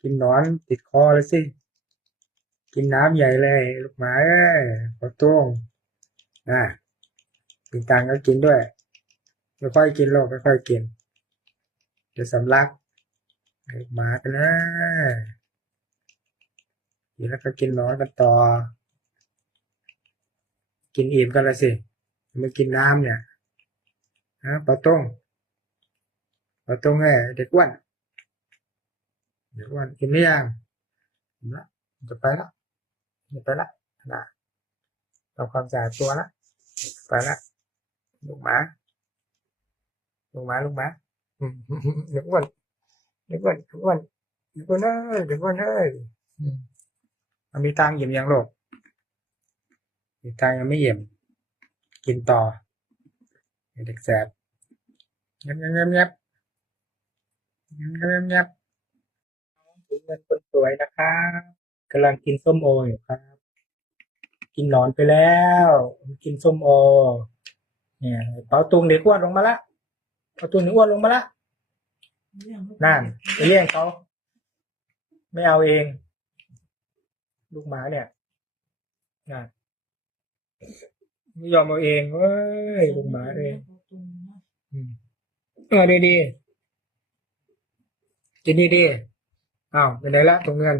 กินหนอนติดคอเลยสิ กินน้ำใหญ่เลย ลูกหมาเอ้ยขอตุ้งอะกินตังก็กินด้วยไม่ค่อยกินหรอกไม่ค่อยกินเดี๋ยวสำลักลูกหมากันนะกินแล้วก็กินหนอนกันต่อ กินอิ่มกันละสิไม่กินน้ำเนี่ยฮะปลาต้งปลาต้งไงเด็กอ้วน ด็กอ้วนกินหรือยังนะจะไปละจะไปละนะทำความสะอาดตัวละไปละลูกหมาลูกหมาลูกหมาเด็กอ้วนเด็กอ้วนเด็กอ้วนเด็กอ้วนเอ้ยเด็กอ้วนเอ้ยมเอามีตังหยิบยังลูกมีตังยังไม่หยิบกินต่อเด็กแสบเงียบเงียบเงียบเงียบเงียบ เงียบเงียบถึงเงินคนสวยนะครับกำลังกินส้มโออยู่ครับ กินหนอนไปแล้ว กินส้มโอ เนี่ยเปาตุงเด็กอ้วนลงมาละเปาตุงเด็กอ้วนลงมาละนั่นไปเลี้ยงเขาไม่เอาเอง ลูกหมาเนี่ยนั่นไม่ยอมเอาเองเว้ยลูกหมาเองอืมเออดีดีนดีดี อ้าวไปไหนละตรงเงิน